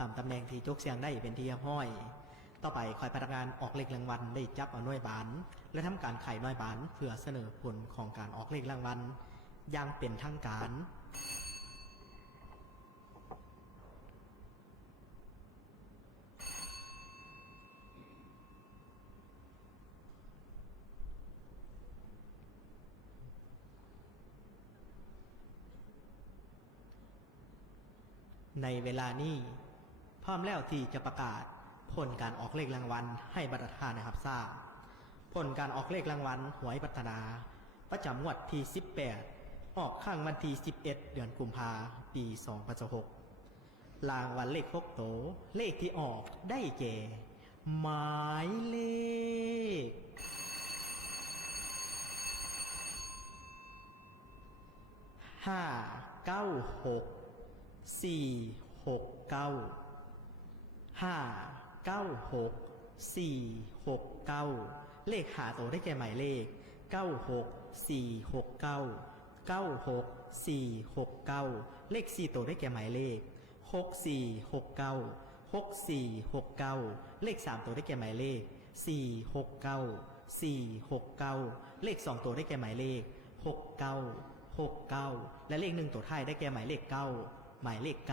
ตามตำแหน่งที่จกเสียงได้เป็นที่เรียบร้อยต่อไปคอยพนักงานออกเลขรางวัลได้จับเอาหน่วยบานและทำการไขหน่วยบานเพื่อเสนอผลของการออกเลขรางวัลอย่างเป็นทางการในเวลานี้พร้อมแล้วที่จะประกาศผลการออกเลขรางวัลให้บรรดาท่านนะครับทราบผลการออกเลขรางวัลหวยพัฒนาประจำงวดที่18ออกข้างวันที่11เดือนกุมภาพันธ์ปี2016รางวัลเลข6โตวเลขที่ออกได้แก่หมายเลข596 469เลขหาโตวได้แก่หมายเลข96469 96469เลข4โตวได้แก่หมายเลข6469 6469เลข3ตัวได้แก่หมายเลข469 469เลข2ตัวได้แก่หมายเลข69 69และเลข1ตัวท้ายได้แก่หมายเลข9หมายเลข9